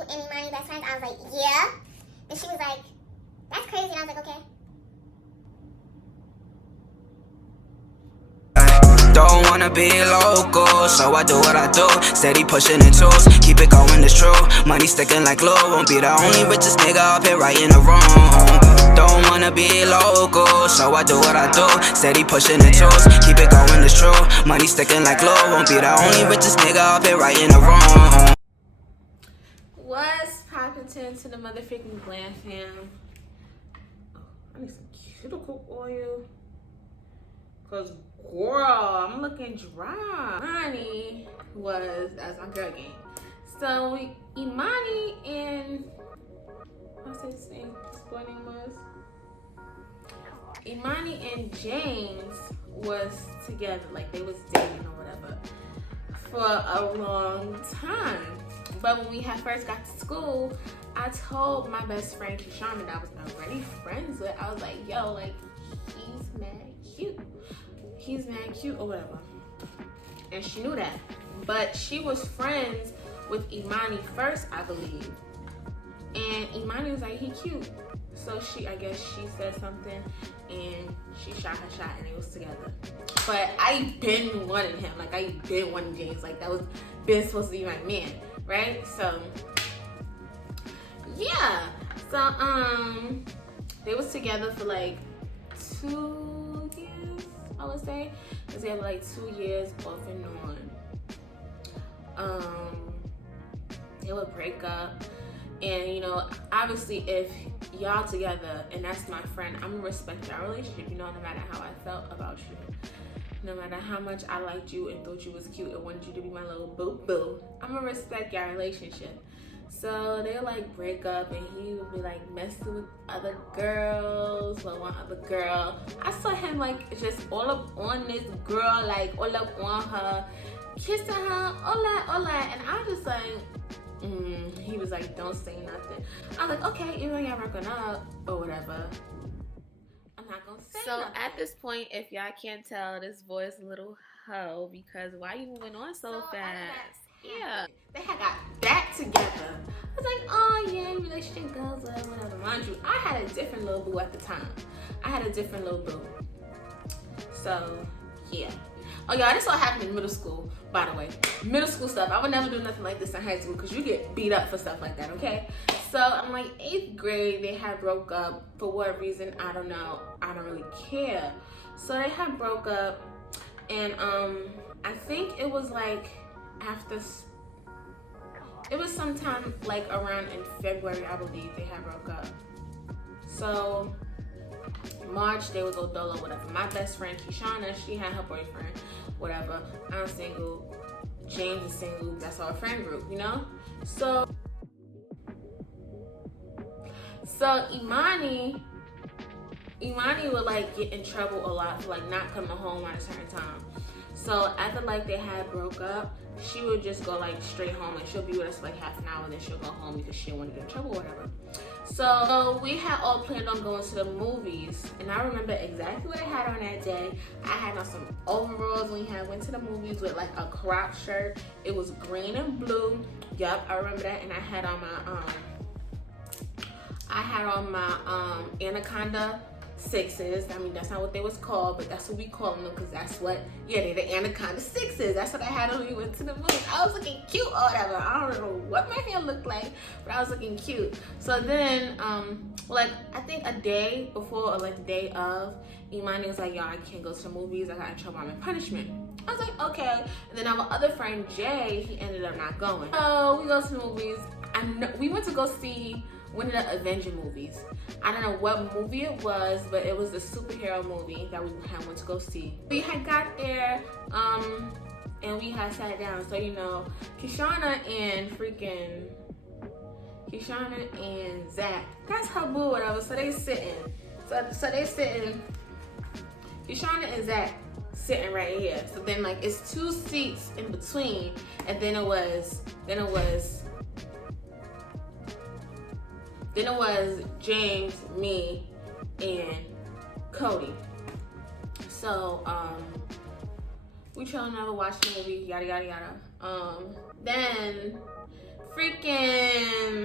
and Imani best friends? I was like, yeah. Then she was like, that's crazy. And I was like, okay. Don't wanna be local, so I do what I do. Steady pushing the tools, keep it going, it's true. Money sticking like glue, won't be the only richest nigga up here right in the room. Don't wanna be local, so I do what I do. Steady pushing the tools, keep it going, it's true. Money sticking like glue, won't be the only richest nigga up here right in the room. What's poppin' to the motherfucking glam fam? Oh, I need some cuticle oil. Cause girl, I'm looking dry. Imani was, that's my girl game. So Imani and, what's his name? His boy name was? Imani and James was together, like they was dating or whatever, for a long time. But when we had first got to school, I told my best friend Kishana that I was already friends with. I was like, yo, like, he's mad cute. He's mad cute or whatever. And she knew that. But she was friends with Imani first, I believe. And Imani was like, he cute. So I guess she said something and she shot her shot and they was together. But I been wanting him. Like, I been wanting James. Like, that was been supposed to be my man, right? So yeah. So they was together for like 2 years, I would say. Cause they had like 2 years off and on. They would break up. And you know, obviously if y'all together and that's my friend, I'm gonna respect our relationship, you know, no matter how I felt about you. No matter how much I liked you and thought you was cute and wanted you to be my little boo-boo, I'm gonna respect your relationship. So they'll like break up and he would be like messing with other girls or one other girl. I saw him like just all up on this girl, like all up on her, kissing her, all that. And I was just like, he was like, don't say nothing. I was like, okay, even though y'all broken up or whatever, I'm not gonna say nothing. So at this point, if y'all can't tell, this boy is a little hoe because why you moving on so fast? Yeah. They had got back together. I was like, oh yeah, relationship goes well, whatever. Mind you, I had a different little boo at the time. So yeah. Oh y'all, this all happened in middle school, by the way. Middle school stuff. I would never do nothing like this in high school because you get beat up for stuff like that, okay? So I'm like 8th grade, they had broke up. For what reason, I don't know. I don't really care. So they had broke up and I think it was like after, it was sometime like around in February, I believe they had broke up. So March, they would go dolo, whatever. My best friend Kishana, she had her boyfriend, whatever. I'm single, James is single, that's our friend group, you know? So Imani would like get in trouble a lot for like not coming home at a certain time. So after like they had broke up, she would just go like straight home and she'll be with us for like half an hour and then she'll go home because she didn't want to get in trouble or whatever. So we had all planned on going to the movies and I remember exactly what I had on that day. I had on some overalls when we went to the movies with like a crop shirt. It was green and blue. Yup, I remember that. And I had on my Anaconda 6s. I mean, that's not what they was called, but that's what we call them because that's what, yeah, they're the Anaconda 6s. That's what I had on when we went to the movie. I was looking cute or whatever. I don't know what my hair looked like, but I was looking cute. So then, like, I think a day before or like the day of, Imani was like, yo, I can't go to the movies. I got in trouble. I'm in punishment. I was like, okay. And then our other friend, Jay, he ended up not going. So we go to the movies. We went to go see one of the Avenger movies. I don't know what movie it was, but it was the superhero movie that we went to go see. We had got there, and we had sat down. So, you know, Kishana and Zach, that's her boo, whatever. So they sitting. So they sitting, Kishana and Zach sitting right here. So then like it's 2 seats in between, and then it was James, me, and Cody. So we chilling over watching the movie, yada yada yada. Then freaking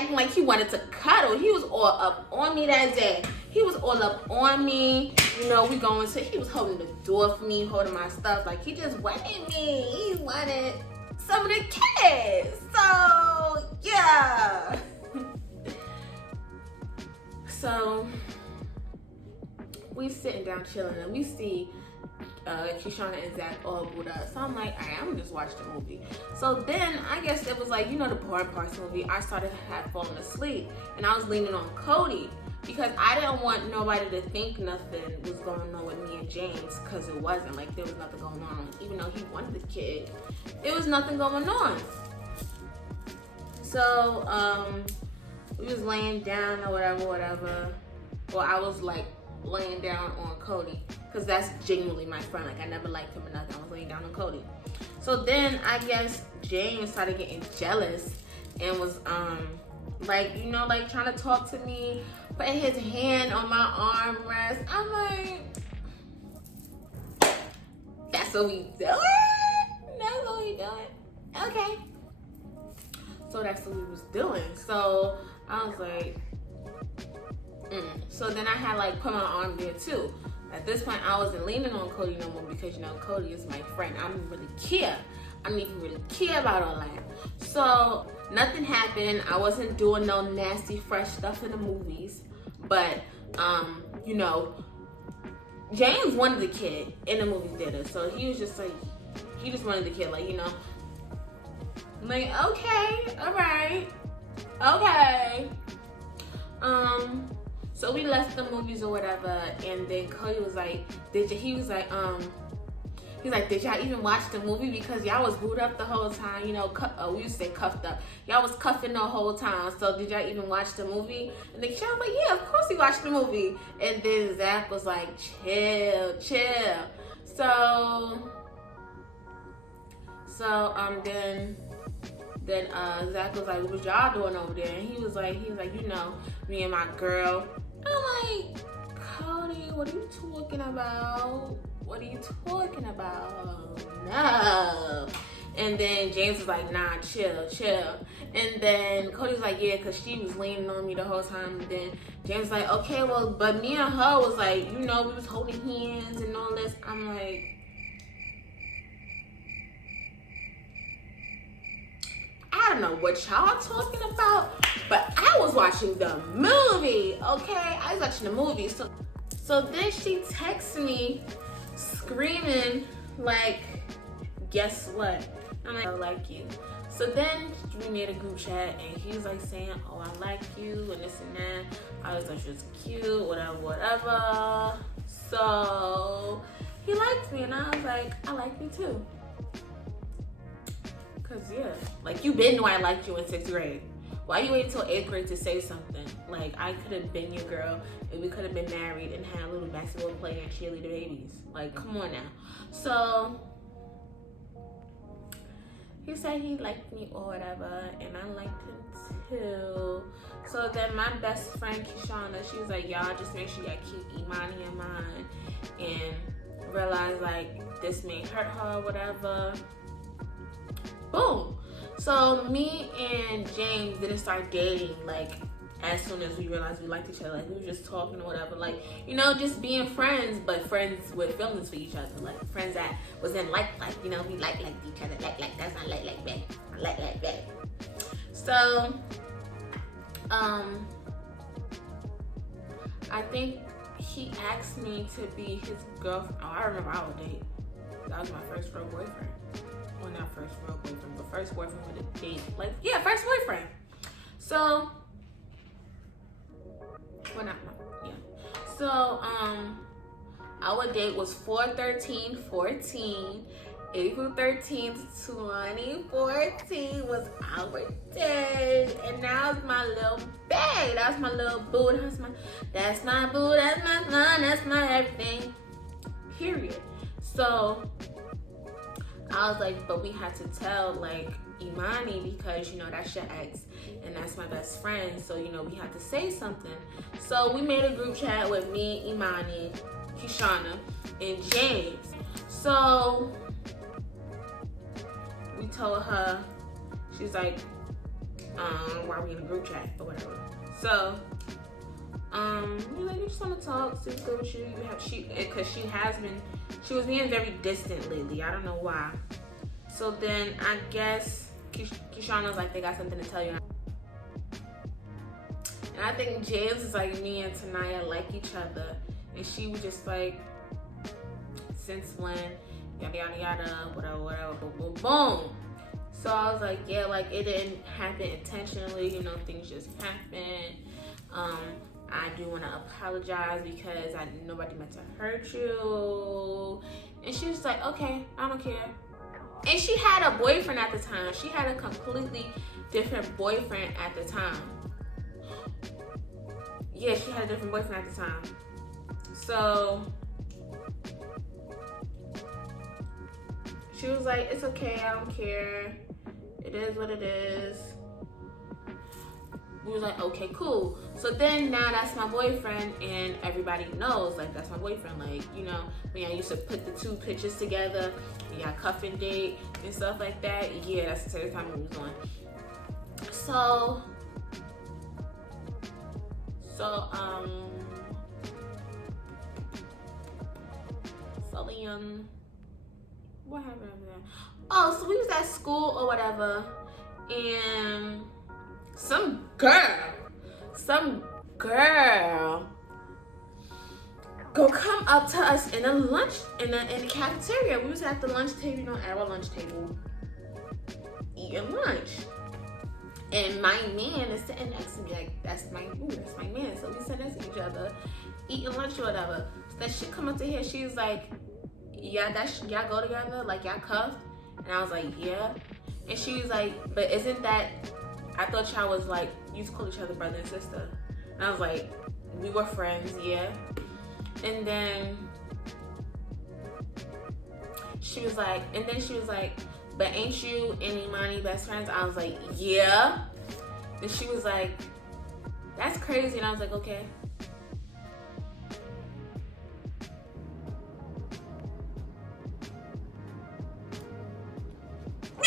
acting like he wanted to cuddle. He was all up on me that day. He was all up on me. You know, he was holding the door for me, holding my stuff. Like, he just wanted me. He wanted some of the kids. So, yeah. So, we sitting down chilling, and we see Kishana and Zach all booed up. So I'm like, all right, I'm gonna just watch the movie. So then I guess it was like, you know, the boring parts of the movie, I started falling asleep, and I was leaning on Cody because I didn't want nobody to think nothing was going on with me and James, because it wasn't. Like, there was nothing going on. Even though he wanted the kid, there was nothing going on. So we was laying down or whatever. Well, I was like laying down on Cody, because that's genuinely my friend. Like, I never liked him or nothing. I was laying down on Cody. So then I guess James started getting jealous and was like, you know, like trying to talk to me, putting his hand on my armrest. I'm like, that's what we doing? That's what we doing? Okay. So that's what we was doing. So I was like, So then I had like put my arm there too. At this point, I wasn't leaning on Cody no more because, you know, Cody is my friend. I don't really care. I don't even really care about all that. So nothing happened. I wasn't doing no nasty, fresh stuff in the movies. But, you know, James wanted the kid in the movie theater. So he was just like, he just wanted the kid, like, you know. I'm like, okay, all right, okay. So we left the movies or whatever, and then Cody was like, did y'all even watch the movie? Because y'all was booed up the whole time, you know, we used to say cuffed up. Y'all was cuffing the whole time, so did y'all even watch the movie? And then Kishana was like, yeah, of course we watched the movie. And then Zach was like, chill. Then Zach was like, what was y'all doing over there? And he was like, you know, me and my girl. I'm like, Cody, what are you talking about? No. And then James was like, nah, chill. And then Cody was like, yeah, because she was leaning on me the whole time. And then James was like, okay, well, but me and her was like, you know, we was holding hands and all this. I'm like, I don't know what y'all talking about, but I was watching the movie, okay? I was watching the movie. So then she texts me screaming, like, guess what? I'm like, I like you. So then we made a group chat, and he was like saying, oh, I like you, and this and that. I was like, she was cute, whatever. So he liked me, and I was like, I like you too. Cause yeah, like, you been know I liked you in 6th grade. Why you wait until 8th grade to say something? Like, I could have been your girl, and we could have been married and had a little basketball player and cheerleader babies. Like, come on now. So he said he liked me or whatever, and I liked him too. So then my best friend Kishana, she was like, y'all just make sure y'all keep Imani in mind and realize like this may hurt her or whatever. Boom. So me and James didn't start dating like as soon as we realized we liked each other. Like, we were just talking or whatever, like, you know, just being friends, but friends with feelings for each other, like friends that was in like, you know, we liked each other, like that's not like back, like that. So I think he asked me to be his girlfriend. Oh, I remember our date. That was my first real boyfriend. Well, not first real boyfriend, but first boyfriend with a date. Like, yeah, first boyfriend. So, well, not, yeah. So, our date was 4/13/14. April 13th, 2014 was our day. And now it's my little babe. That's my little boo. That's my boo. That's my son. That's my everything. Period. So I was like, but we had to tell like Imani because, you know, that's your ex and that's my best friend. So, you know, we had to say something. So we made a group chat with me, Imani, Kishana, and James. So we told her, she's like, while we in a group chat or whatever. So, you know, you just want to talk, see what's good with you. You have because she was being very distant lately. I don't know why. So then I guess Keyshawn like, they got something to tell you. And I think James is like, me and Tanaya like each other. And she was just like, since when? Yada, yada, yada, whatever, boom, boom, boom. So I was like, yeah, like, it didn't happen intentionally. You know, things just happen. I do want to apologize because nobody meant to hurt you. And she was like, okay, I don't care. And she had a boyfriend at the time. She had a completely different boyfriend at the time. Yeah, she had a different boyfriend at the time. So she was like, it's okay, I don't care. It is what it is. We was like, okay, cool. So then now that's my boyfriend and everybody knows, like, that's my boyfriend. Like, you know, when I used to put the two pictures together, we got cuffing date and stuff like that. Yeah, that's the second time we was on. So what happened over there? Oh, so we was at school or whatever, and some girl go come up to us in the cafeteria. We was at the lunch table, you know, our lunch table, eating lunch. And my man is sitting next to me, like, that's my man. So we sit next to each other, eating lunch or whatever. So that she come up to here, she was like, yeah, y'all go together, like, y'all cuffed? And I was like, yeah. And she was like, but isn't that, I thought y'all was like, you used to call each other brother and sister. And I was like, we were friends, yeah. And then she was like, but ain't you and Imani best friends? I was like, yeah. And she was like, that's crazy. And I was like, okay.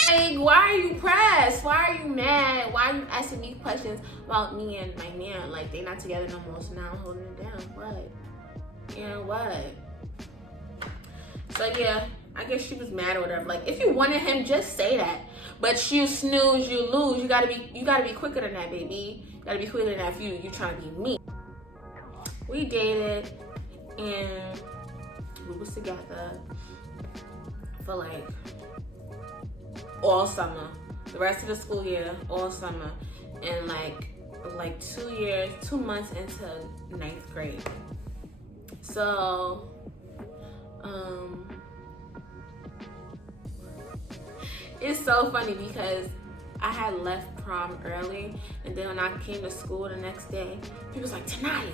Like, why are you pressed? Why are you mad? Why are you asking me questions about me and my man? Like, they not together no more, so now I'm holding it down. What? You know what? So yeah, I guess she was mad or whatever. Like, if you wanted him, just say that. But you snooze, you lose. You gotta be quicker than that, baby. You gotta be quicker than that if you trying to be me. We dated and we was together for like all summer. The rest of the school year, all summer. And like 2 months into 9th grade. So it's so funny because I had left prom early, and then when I came to school the next day, people was like, Tanaya,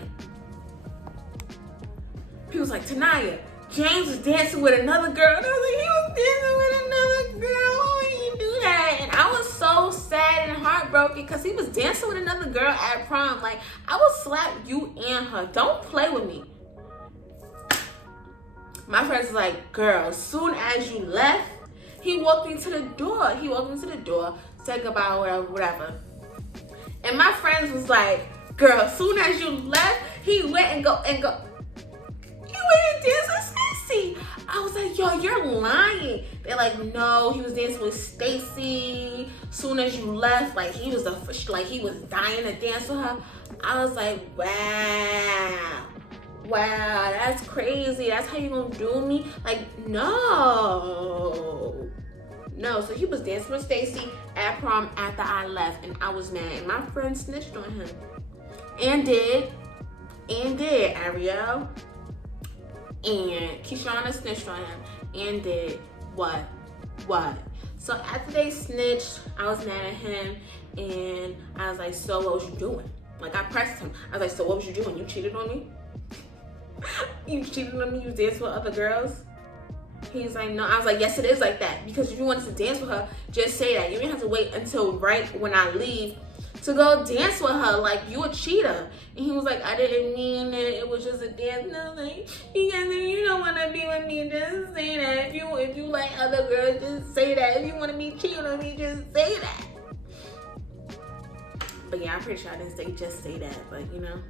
James was dancing with another girl. And I was like, he was dancing with another girl. Why would you do that? And I was so sad and heartbroken because he was dancing with another girl at prom. Like, I would slap you and her. Don't play with me. My friends was like, girl, as soon as you left, he walked into the door, said goodbye, whatever. And my friends was like, girl, as soon as you left, he went and go. You went and danced with Stacy. I was like, yo, you're lying. They're like, no, he was dancing with Stacy. Soon as you left, like, he was dying to dance with her. I was like, wow, that's crazy. That's how you gonna do me? Like, no. So he was dancing with Stacy at prom after I left, and I was mad. And my friend snitched on him. And did, Ariel. And Keyshawn snitched on him. And did what? So after they snitched, I was mad at him. And I was like, so what was you doing? Like, I pressed him. I was like, so what was you doing? You cheated on me? You cheated on me? You danced with other girls? He's like, no. I was like, yes, it is like that. Because if you wanted to dance with her, just say that. You didn't have to wait until right when I leave to go dance with her. Like, you a cheater. And he was like, I didn't mean it. It was just a dance. And I was like, you don't want to be with me, just say that. If you like other girls, just say that. If you want to be cheating on me, just say that. But yeah, I'm pretty sure I didn't say that, but you know,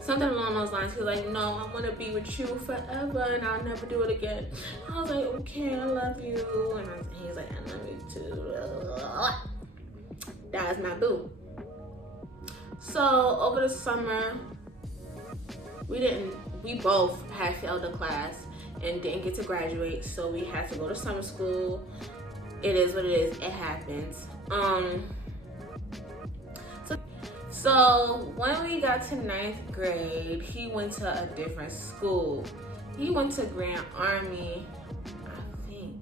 something along those lines. He was like, no, I want to be with you forever and I'll never do it again. I was like, okay, I love you. And he was like, I love you too. That was my boo. So over the summer, we both had failed the class and didn't get to graduate, so we had to go to summer school. It is what it is. It happens. So when we got to 9th grade, he went to a different school. He went to Grand Army, I think.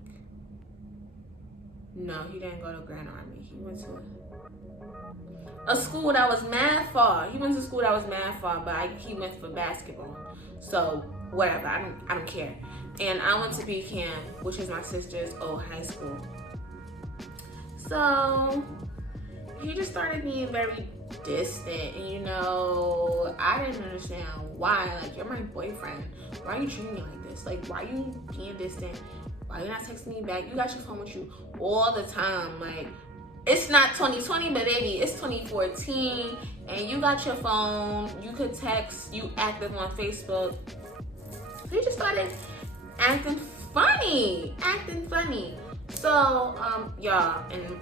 No, he didn't go to Grand Army. He went to a school that was mad far. He went to school that was mad far, but he went for basketball. So whatever, I don't care. And I went to Buchanan, which is my sister's old high school. So he just started being very distant, and you know, I didn't understand why. Like, you're my boyfriend. Why are you treating me like this? Like, why are you being distant? Why are you not texting me back? You got your phone with you all the time. Like, it's not 2020, but baby, it's 2014, and you got your phone. You could text. You active on Facebook. So he just started acting funny. So, y'all, and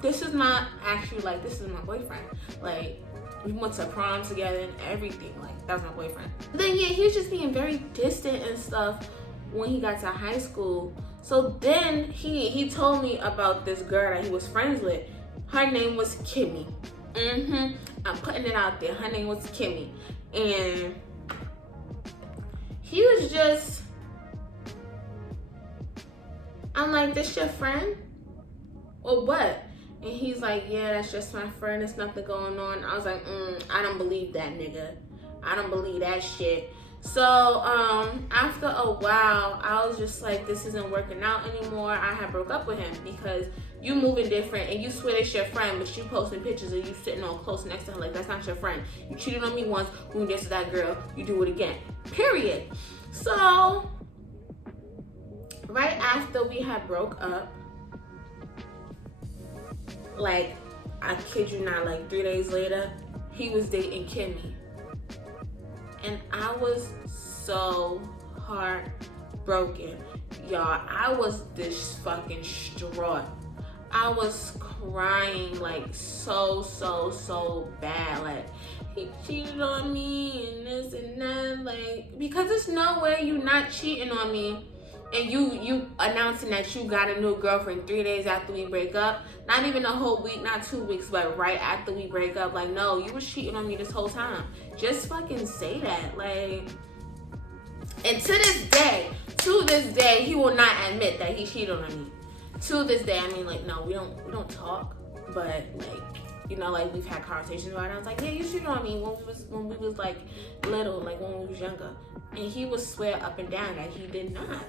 this is not actually, like, this is my boyfriend. Like, we went to prom together and everything. Like, that was my boyfriend. But then, yeah, he was just being very distant and stuff when he got to high school. So then he told me about this girl that he was friends with. Her name was Kimmy. I'm putting it out there. Her name was Kimmy. And he was just, I'm like, this your friend? Or what? And he's like, yeah, that's just my friend. There's nothing going on. I was like, I don't believe that, nigga. I don't believe that shit. So after a while, I was just like, this isn't working out anymore. I had broke up with him because you moving different and you swear it's your friend, but you posting pictures of you sitting all close next to her. Like, that's not your friend. You cheated on me once, when this is that girl, you do it again. Period. So right after we had broke up, like, I kid you not, like 3 days later, he was dating Kimmy. And I was so heartbroken. Y'all, I was this fucking distraught. I was crying, like, so bad. Like, he cheated on me and this and that. Like, because there's no way you not cheating on me and you announcing that you got a new girlfriend 3 days after we break up. Not even a whole week, not 2 weeks, but right after we break up. Like, no, you was cheating on me this whole time. Just fucking say that. Like, and to this day, he will not admit that he cheated on me. To this day, I mean, like, no, we don't talk, but like, you know, like, we've had conversations about it. I was like, yeah, you cheated on me when we was like little, like when we was younger. And he would swear up and down that he did not.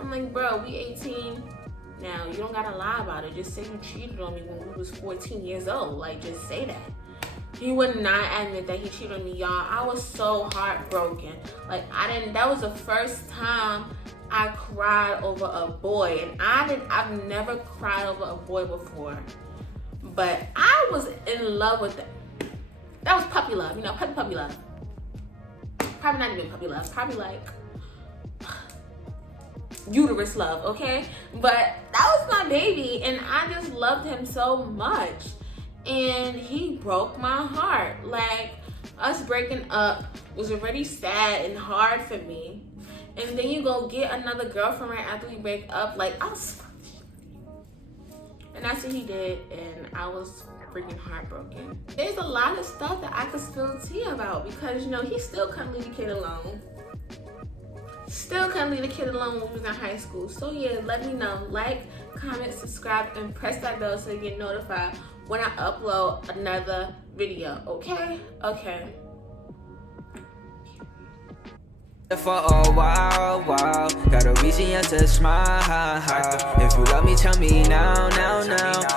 I'm like, bro, we 18 now. You don't gotta lie about it. Just say you cheated on me when we was 14 years old. Like, just say that. He would not admit that he cheated on me, y'all. I was so heartbroken. Like, that was the first time I cried over a boy. And I've never cried over a boy before. But I was in love with that. That was puppy love, you know, puppy love. Probably not even puppy love, probably like uterus love, okay? But that was my baby, and I just loved him so much. And he broke my heart. Like, us breaking up was already sad and hard for me. And then you go get another girlfriend right after we break up. Like, I was, and that's what he did, and I was freaking heartbroken. There's a lot of stuff that I could spill tea about because, you know, he still couldn't leave the kid alone. Still couldn't leave the kid alone when we was in high school. So yeah, let me know. Like, comment, subscribe, and press that bell so you get notified when I upload another video, okay? Okay. For a while, got a reason to smile. If you love me, tell me now.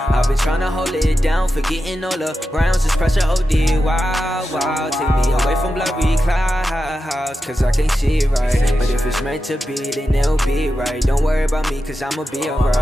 I've been trying to hold it down, forgetting all the rounds, this pressure OD. Wow, take me away from blurry clouds, cause I can't see right. But if it's meant to be, then it'll be right. Don't worry about me, cause I'ma be alright.